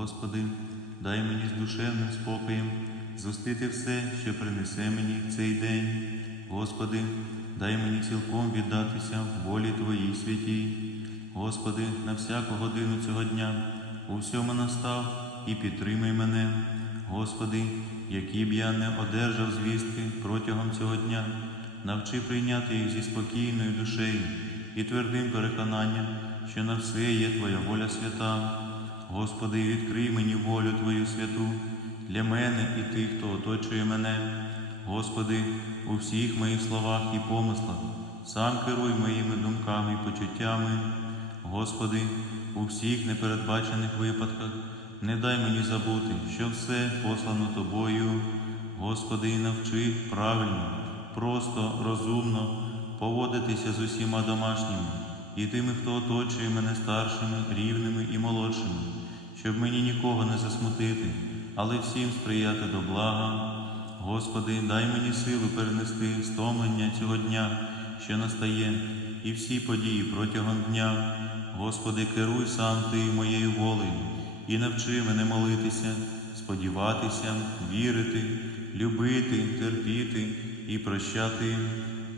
Господи, дай мені з душевним спокоєм зустити все, що принесе мені цей день. Господи, дай мені цілком віддатися волі Твоїй святій. Господи, на всяку годину цього дня у всьому настав і підтримай мене. Господи, які б я не одержав звістки протягом цього дня, навчи прийняти їх зі спокійною душею і твердим переконанням, що на все є Твоя воля свята. Господи, відкрий мені волю Твою святу для мене і тих, хто оточує мене. Господи, у всіх моїх словах і помислах, сам керуй моїми думками і почуттями. Господи, у всіх непередбачених випадках не дай мені забути, що все послано Тобою. Господи, і навчи правильно, просто, розумно поводитися з усіма домашніми і тими, хто оточує мене старшими, рівними і молодшими, щоб мені нікого не засмутити, але всім сприяти до блага. Господи, дай мені силу перенести стомлення цього дня, що настає, і всі події протягом дня. Господи, керуй сам Ти моєю волею і навчи мене молитися, сподіватися, вірити, любити, терпіти і прощати,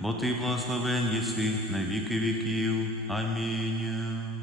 бо Ти благословен єси на віки віків. Амінь.